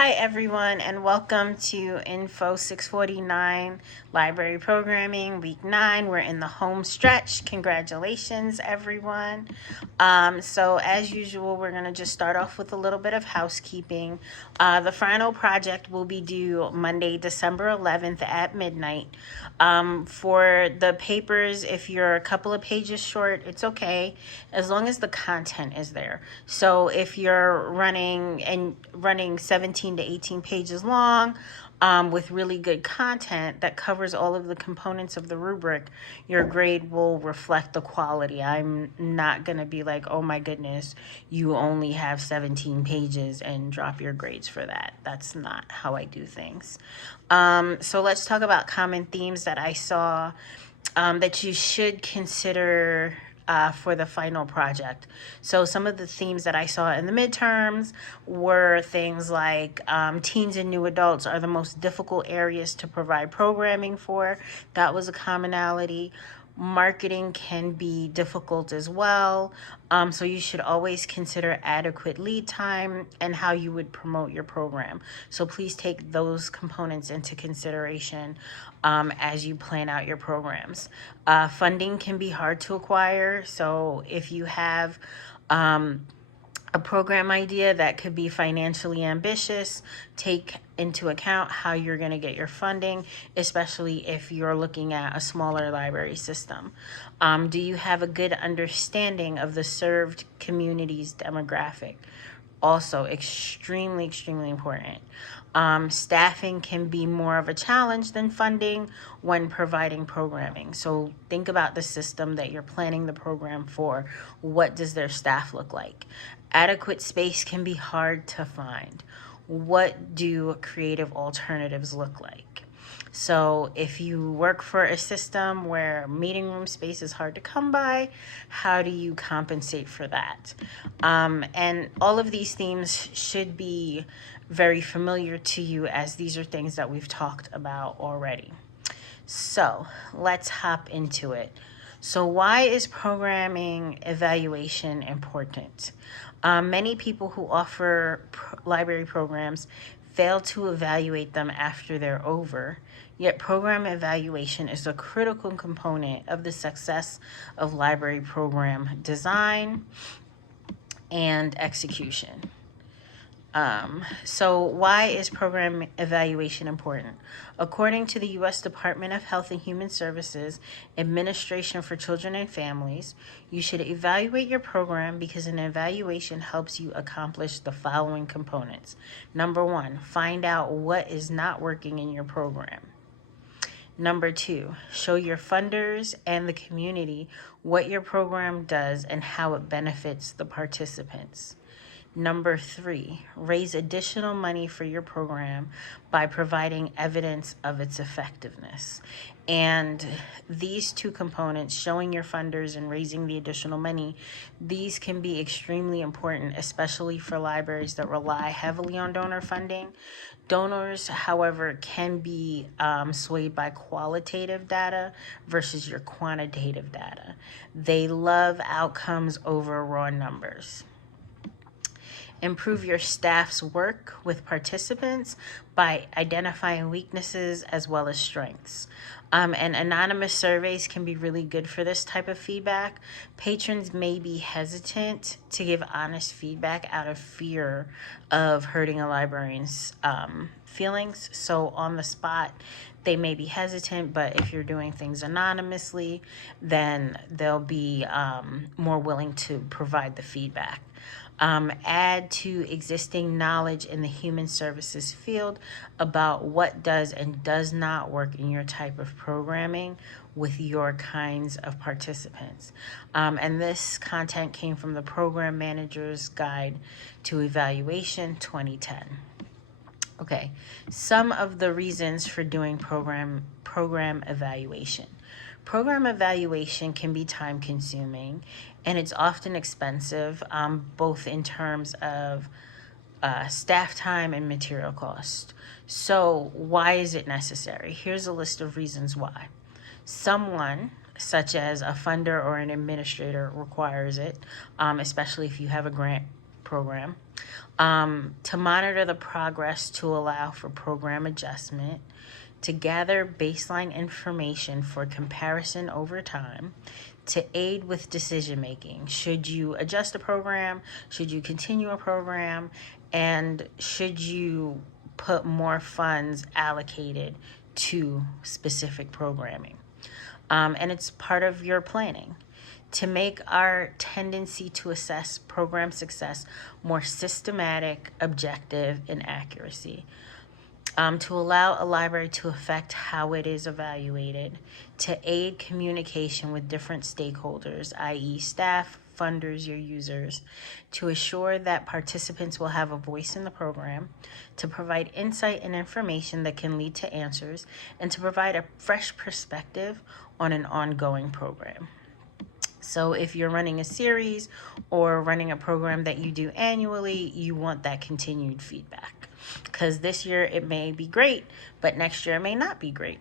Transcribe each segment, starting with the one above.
Hi everyone, and welcome to Info 649 Library Programming Week 9. We're in the home stretch. Congratulations everyone. So as usual, we're going to just start off with a little bit of housekeeping. The final project will be due Monday, December 11th at midnight. For the papers, if you're a couple of pages short, it's okay as long as the content is there. So if you're running 17 to 18 pages long, with really good content that covers all of the components of the rubric, your grade will reflect the quality. I'm not going to be like, oh my goodness, you only have 17 pages and drop your grades for that. That's not how I do things. So let's talk about common themes that I saw that you should consider for the final project. So some of the themes that I saw in the midterms were things like teens and new adults are the most difficult areas to provide programming for. That was a commonality. Marketing can be difficult as well. So you should always consider adequate lead time and how you would promote your program. So please take those components into consideration as you plan out your programs. Funding can be hard to acquire. So if you have a program idea that could be financially ambitious, take into account how you're going to get your funding, especially if you're looking at a smaller library system. Do you have a good understanding of the served community's demographic? Also extremely important. Staffing can be more of a challenge than funding when providing programming. So think about the system that you're planning the program for. What does their staff look like? Adequate space can be hard to find. What do creative alternatives look like? So if you work for a system where meeting room space is hard to come by, how do you compensate for that? And all of these themes should be very familiar to you, as these are things that we've talked about already. So let's hop into it. So why is programming evaluation important? Many people who offer library programs fail to evaluate them after they're over, yet program evaluation is a critical component of the success of library program design and execution. So why is program evaluation important? According to the U.S. Department of Health and Human Services Administration for Children and Families, you should evaluate your program because an evaluation helps you accomplish the following components. Number one, find out what is not working in your program. Number two, show your funders and the community what your program does and how it benefits the participants. Number three, raise additional money for your program by providing evidence of its effectiveness. And these two components, showing your funders and raising the additional money, these can be extremely important, especially for libraries that rely heavily on donor funding. Donors, however, can be swayed by qualitative data versus your quantitative data. They love outcomes over raw numbers. Improve your staff's work with participants by identifying weaknesses as well as strengths. And anonymous surveys can be really good for this type of feedback. Patrons may be hesitant to give honest feedback out of fear of hurting a librarian's feelings. So on the spot, they may be hesitant, but if you're doing things anonymously, then they'll be more willing to provide the feedback. Add to existing knowledge in the human services field about what does and does not work in your type of programming with your kinds of participants. And this content came from the Program Manager's Guide to Evaluation 2010. Okay, some of the reasons for doing program evaluation. Program evaluation can be time consuming and it's often expensive, both in terms of staff time and material cost. So why is it necessary? Here's a list of reasons why. Someone, such as a funder or an administrator, requires it, especially if you have a grant program, to monitor the progress to allow for program adjustment, to gather baseline information for comparison over time, to aid with decision making. Should you adjust a program? Should you continue a program? And should you put more funds allocated to specific programming? And it's part of your planning to make our tendency to assess program success more systematic, objective, and accuracy. To allow a library to affect how it is evaluated, to aid communication with different stakeholders, i.e. staff, funders, your users, to assure that participants will have a voice in the program, to provide insight and information that can lead to answers, and to provide a fresh perspective on an ongoing program. So if you're running a series or running a program that you do annually, you want that continued feedback. Because this year it may be great, but next year it may not be great.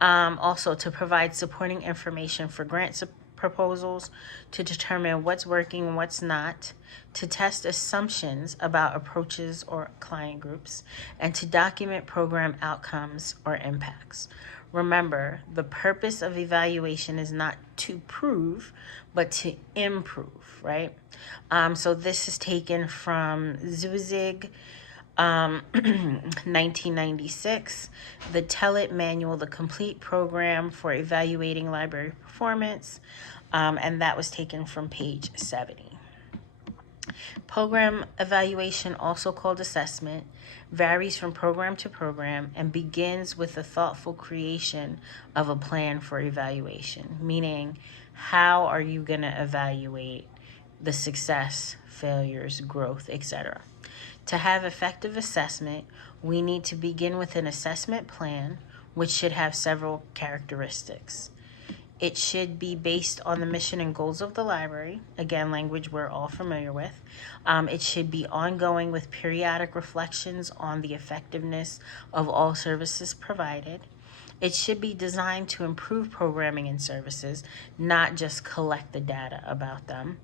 Also, to provide supporting information for grant proposals, to determine what's working and what's not, to test assumptions about approaches or client groups, and to document program outcomes or impacts. Remember, the purpose of evaluation is not to prove, but to improve, right? So this is taken from Zuzig, 1996, the Tell It Manual, the complete program for evaluating library performance, and that was taken from page 70. Program evaluation, also called assessment, varies from program to program and begins with the thoughtful creation of a plan for evaluation, meaning how are you going to evaluate the success, failures, growth, etc. To have effective assessment, we need to begin with an assessment plan, which should have several characteristics. It should be based on the mission and goals of the library, again, language we're all familiar with. It should be ongoing with periodic reflections on the effectiveness of all services provided. It should be designed to improve programming and services, not just collect the data about them.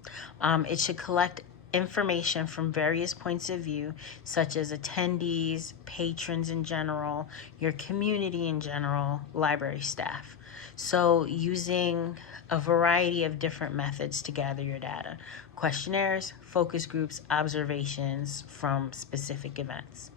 It should collect information from various points of view, such as attendees, patrons in general, your community in general, library staff. So using a variety of different methods to gather your data: questionnaires, focus groups, observations from specific events.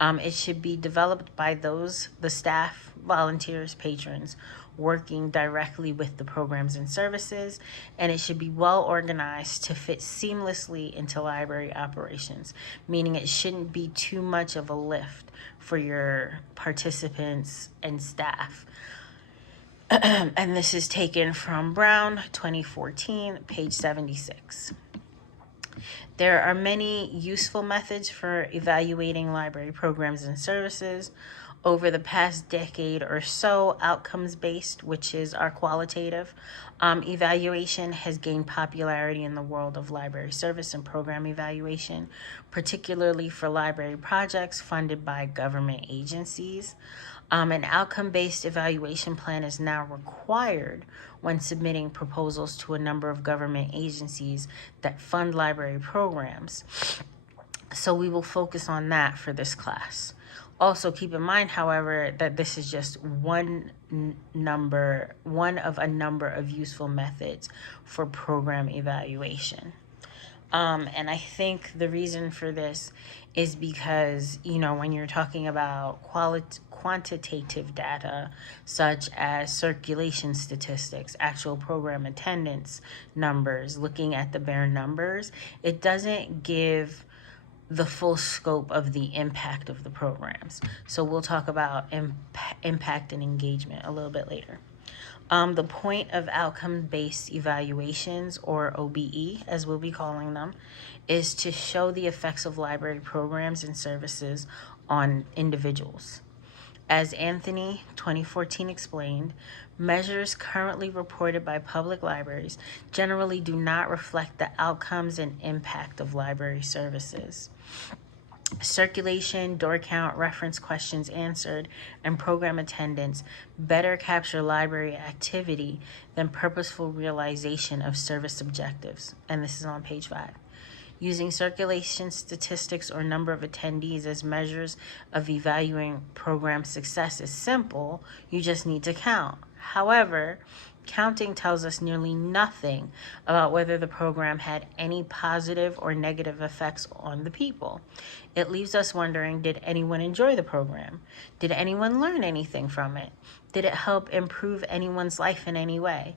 It should be developed by the staff, volunteers, patrons, working directly with the programs and services, and it should be well organized to fit seamlessly into library operations, meaning it shouldn't be too much of a lift for your participants and staff. And this is taken from Brown, 2014, page 76. There are many useful methods for evaluating library programs and services. Over the past decade or so, outcomes-based, which is our qualitative evaluation, has gained popularity in the world of library service and program evaluation, particularly for library projects funded by government agencies. An outcome-based evaluation plan is now required when submitting proposals to a number of government agencies that fund library programs. So we will focus on that for this class. Also, keep in mind, however, that this is just one of a number of useful methods for program evaluation. And I think the reason for this is because, when you're talking about quantitative data, such as circulation statistics, actual program attendance numbers, looking at the bare numbers, it doesn't give the full scope of the impact of the programs. So we'll talk about impact and engagement a little bit later. The point of outcome-based evaluations, or OBE, as we'll be calling them, is to show the effects of library programs and services on individuals. As Anthony, 2014, explained, measures currently reported by public libraries generally do not reflect the outcomes and impact of library services. Circulation, door count, reference questions answered, and program attendance better capture library activity than purposeful realization of service objectives. And this is on page 5. Using circulation statistics or number of attendees as measures of evaluating program success is simple. You just need to count. However, counting tells us nearly nothing about whether the program had any positive or negative effects on the people. It leaves us wondering, did anyone enjoy the program? Did anyone learn anything from it? Did it help improve anyone's life in any way?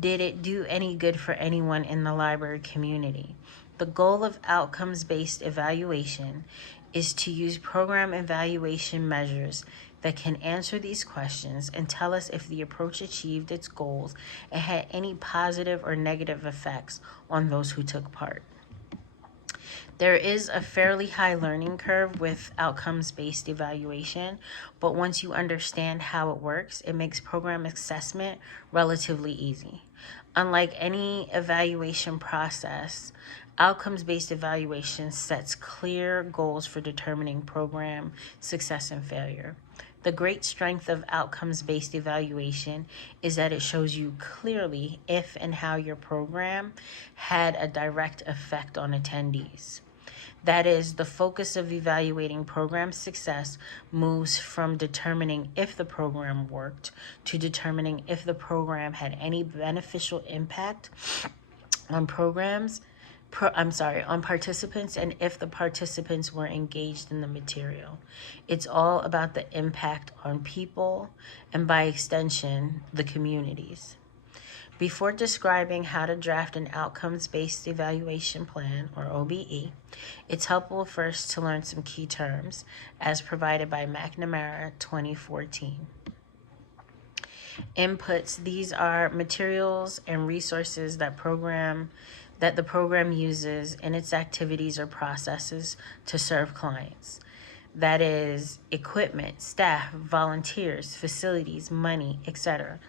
Did it do any good for anyone in the library community? The goal of outcomes-based evaluation is to use program evaluation measures that can answer these questions and tell us if the approach achieved its goals and had any positive or negative effects on those who took part. There is a fairly high learning curve with outcomes-based evaluation, but once you understand how it works, it makes program assessment relatively easy. Unlike any evaluation process, outcomes-based evaluation sets clear goals for determining program success and failure. The great strength of outcomes-based evaluation is that it shows you clearly if and how your program had a direct effect on attendees. That is, the focus of evaluating program success moves from determining if the program worked to determining if the program had any beneficial impact on on participants, and if the participants were engaged in the material. It's all about the impact on people and, by extension, the communities. Before describing how to draft an outcomes-based evaluation plan, or OBE, it's helpful first to learn some key terms as provided by McNamara 2014. Inputs: these are materials and resources that the program uses in its activities or processes to serve clients. That is, equipment, staff, volunteers, facilities, money, etc.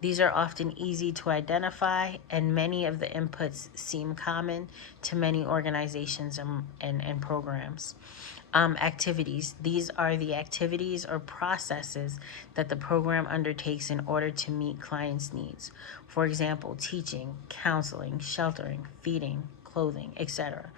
These are often easy to identify, and many of the inputs seem common to many organizations and programs. Activities. These are the activities or processes that the program undertakes in order to meet clients' needs. For example, teaching, counseling, sheltering, feeding, clothing, etc.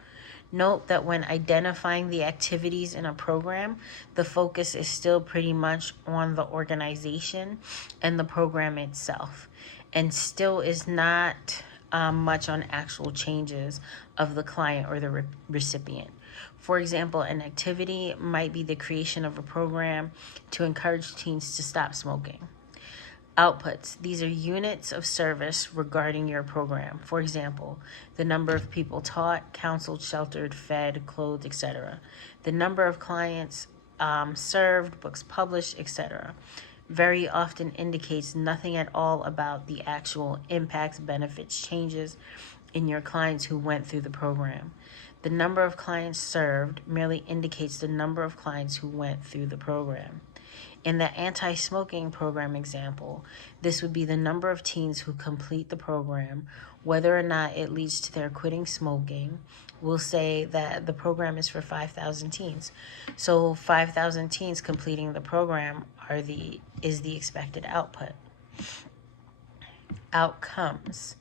Note that when identifying the activities in a program, the focus is still pretty much on the organization and the program itself, and still is not much on actual changes of the client or the recipient. For example, an activity might be the creation of a program to encourage teens to stop smoking. Outputs. These are units of service regarding your program. For example, the number of people taught, counseled, sheltered, fed, clothed, etc. The number of clients served, books published, etc. Very often indicates nothing at all about the actual impacts, benefits, changes in your clients who went through the program. The number of clients served merely indicates the number of clients who went through the program. In the anti-smoking program example, this would be the number of teens who complete the program, whether or not it leads to their quitting smoking. We'll say that the program is for 5,000 teens. So 5,000 teens completing the program is the expected output. Outcomes.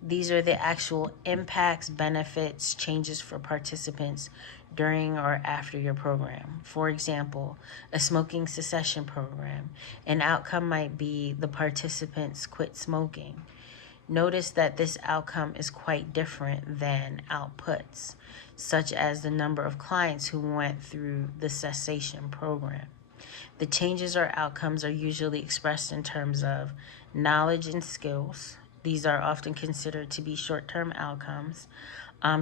These are the actual impacts, benefits, changes for participants during or after your program. For example, a smoking cessation program. An outcome might be the participants quit smoking. Notice that this outcome is quite different than outputs, such as the number of clients who went through the cessation program. The changes or outcomes are usually expressed in terms of knowledge and skills. These are often considered to be short-term outcomes.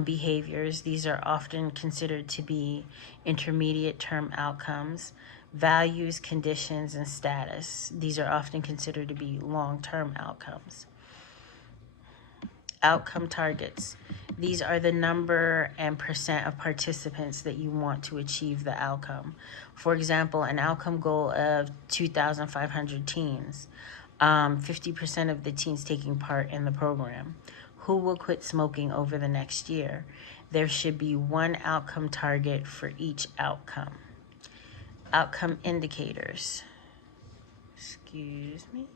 Behaviors. These are often considered to be intermediate-term outcomes. Values, conditions, and status. These are often considered to be long-term outcomes. Outcome targets. These are the number and percent of participants that you want to achieve the outcome. For example, an outcome goal of 2,500 teens, 50% of the teens taking part in the program. Who will quit smoking over the next year? There should be one outcome target for each outcome. Outcome indicators. Excuse me.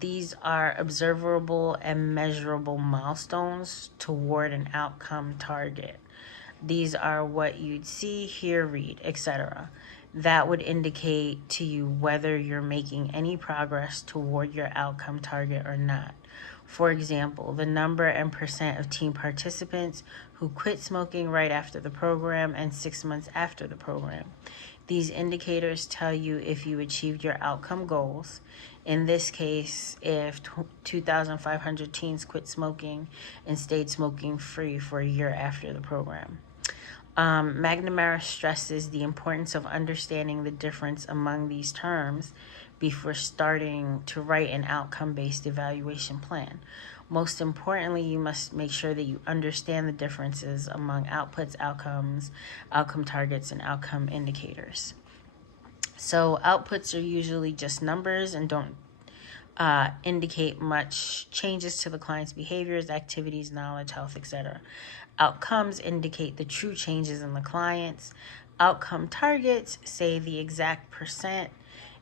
These are observable and measurable milestones toward an outcome target. These are what you'd see, hear, read, etc. That would indicate to you whether you're making any progress toward your outcome target or not. For example, the number and percent of teen participants who quit smoking right after the program and 6 months after the program. These indicators tell you if you achieved your outcome goals. In this case, if 2,500 teens quit smoking and stayed smoking free for a year after the program. McNamara stresses the importance of understanding the difference among these terms before starting to write an outcome-based evaluation plan. Most importantly, you must make sure that you understand the differences among outputs, outcomes, outcome targets, and outcome indicators. So outputs are usually just numbers and don't indicate much changes to the client's behaviors, activities, knowledge, health, etc. Outcomes indicate the true changes in the clients. Outcome targets say the exact percent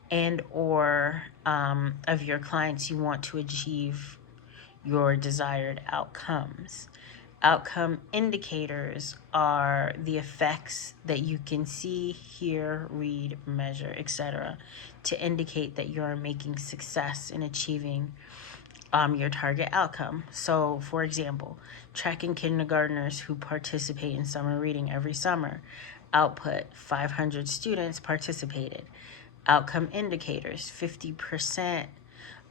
and or of your clients you want to achieve your desired outcomes. Outcome indicators are the effects that you can see, hear, read, measure, etc., to indicate that you're making success in achieving your target outcome. So, for example, tracking kindergartners who participate in summer reading every summer. Output: 500 students participated. Outcome indicators: 50%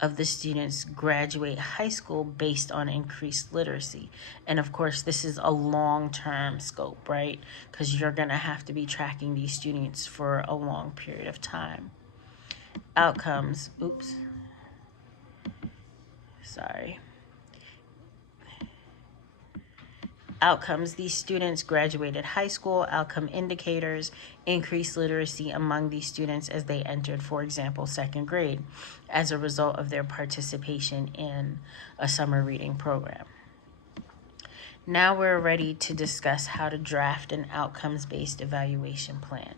of the students graduate high school based on increased literacy. And of course, this is a long-term scope, right? Because you're going to have to be tracking these students for a long period of time. Outcomes, Outcomes: these students graduated high school. Outcome indicators: increased literacy among these students as they entered, for example, second grade, as a result of their participation in a summer reading program. Now we're ready to discuss how to draft an outcomes-based evaluation plan.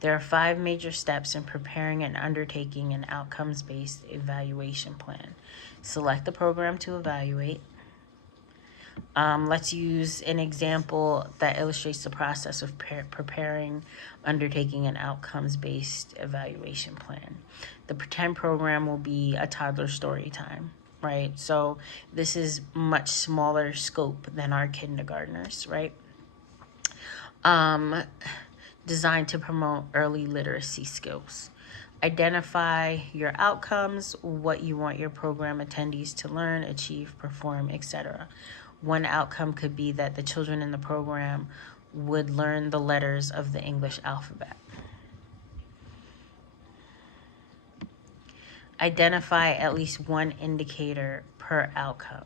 There are 5 major steps in preparing and undertaking an outcomes-based evaluation plan. Select the program to evaluate. Let's use an example that illustrates the process of undertaking an outcomes-based evaluation plan. The pretend program will be a toddler story time, right? So this is much smaller scope than our kindergartners, right? Designed to promote early literacy skills. Identify your outcomes, what you want your program attendees to learn, achieve, perform, etc. One outcome could be that the children in the program would learn the letters of the English alphabet. Identify at least one indicator per outcome.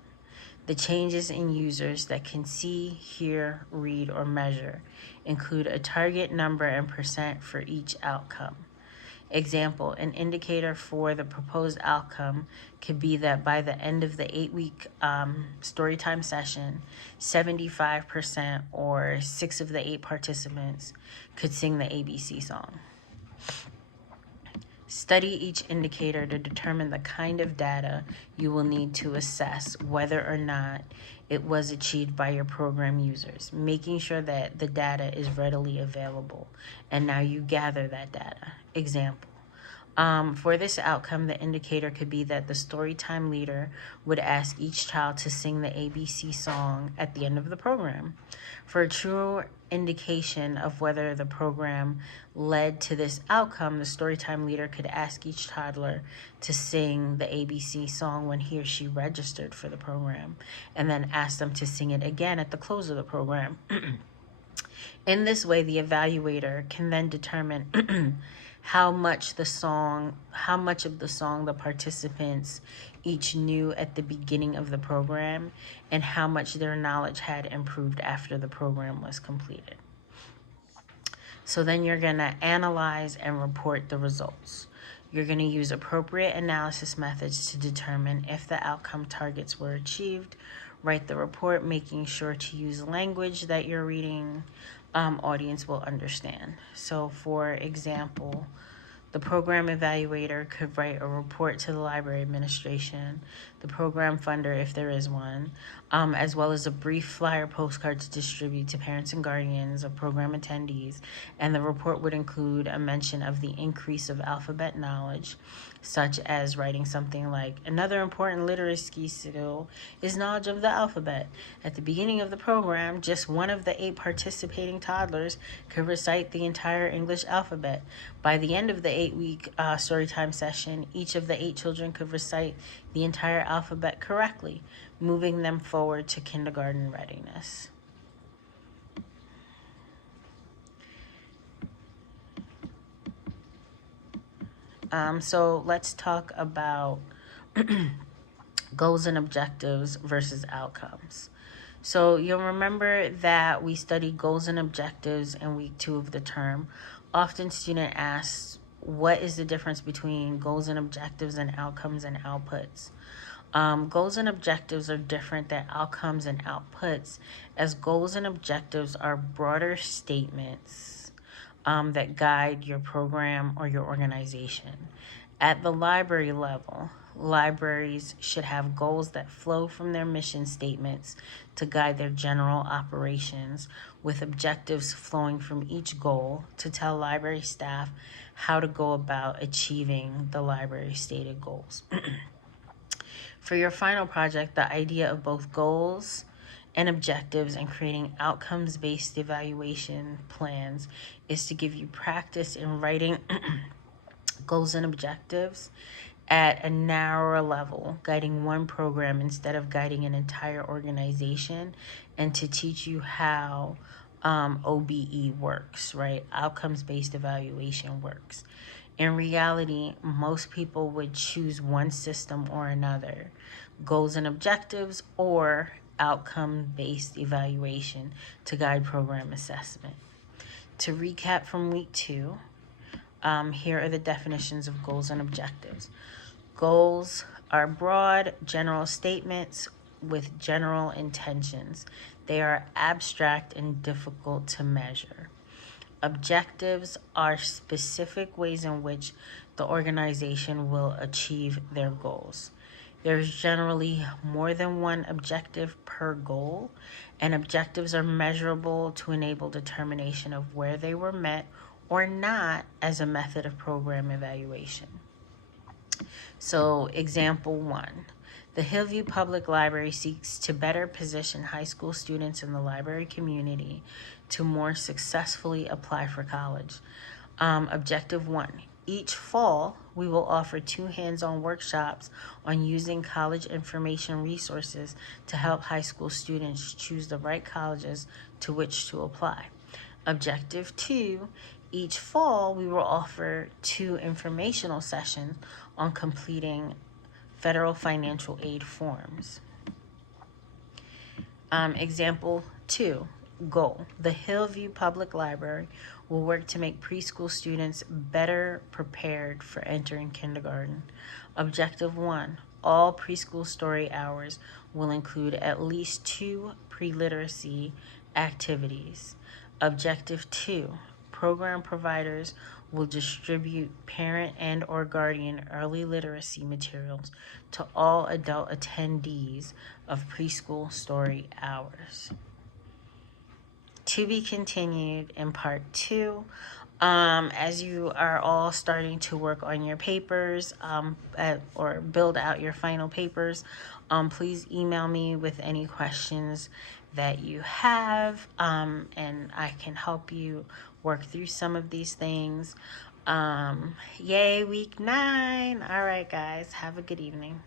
The changes in users that can see, hear, read, or measure include a target number and percent for each outcome. Example: an indicator for the proposed outcome could be that by the end of the 8-week storytime session, 75% or 6 of the 8 participants could sing the ABC song. Study each indicator to determine the kind of data you will need to assess whether or not it was achieved by your program users, making sure that the data is readily available. And now you gather that data. Example: for this outcome, the indicator could be that the storytime leader would ask each child to sing the ABC song at the end of the program. For a true indication of whether the program led to this outcome, the storytime leader could ask each toddler to sing the ABC song when he or she registered for the program, and then ask them to sing it again at the close of the program. In this way, the evaluator can then determine how much of the song the participants each knew at the beginning of the program, and how much their knowledge had improved after the program was completed. So then you're going to analyze and report the results. You're going to use appropriate analysis methods to determine if the outcome targets were achieved. Write the report, making sure to use language that your reading audience will understand. So for example, The program evaluator could write a report to the library administration, the program funder, if there is one, as well as a brief flyer postcard to distribute to parents and guardians of program attendees. And the report would include a mention of the increase of alphabet knowledge, such as writing something like, another important literacy skill is knowledge of the alphabet. At the beginning of the program, just one of the 8 participating toddlers could recite the entire English alphabet. By the end of the 8-week storytime session, each of the 8 children could recite the entire alphabet correctly, moving them forward to kindergarten readiness. So let's talk about goals and objectives versus outcomes. So you'll remember that we studied goals and objectives in week 2 of the term. Often student asks, what is the difference between goals and objectives and outcomes and outputs? Goals and objectives are different than outcomes and outputs, as goals and objectives are broader statements that guide your program or your organization. At the library level, libraries should have goals that flow from their mission statements to guide their general operations, with objectives flowing from each goal to tell library staff how to go about achieving the library's stated goals. For your final project, the idea of both goals and objectives and creating outcomes-based evaluation plans is to give you practice in writing goals and objectives at a narrower level, guiding one program instead of guiding an entire organization, and to teach you how OBE works, right? Outcomes-based evaluation works. In reality, most people would choose one system or another, goals and objectives or outcome-based evaluation to guide program assessment. To recap from week 2, here are the definitions of goals and objectives. Goals are broad, general statements with general intentions. They are abstract and difficult to measure. Objectives are specific ways in which the organization will achieve their goals. There's generally more than one objective per goal, and objectives are measurable to enable determination of where they were met or not as a method of program evaluation. So, example 1. The Hillview Public Library seeks to better position high school students in the library community to more successfully apply for college. Objective 1. Each fall, we will offer 2 hands-on workshops on using college information resources to help high school students choose the right colleges to which to apply. Objective 2. Each fall, we will offer 2 informational sessions on completing federal financial aid forms. Example 2, goal. The Hillview Public Library will work to make preschool students better prepared for entering kindergarten. Objective 1, all preschool story hours will include at least 2 pre-literacy activities. Objective 2, program providers will distribute parent and or guardian early literacy materials to all adult attendees of preschool story hours. To be continued in part 2. As you are all starting to work on your papers or build out your final papers, please email me with any questions that you have, and I can help you work through some of these things. Yay, week 9. All right, guys, have a good evening.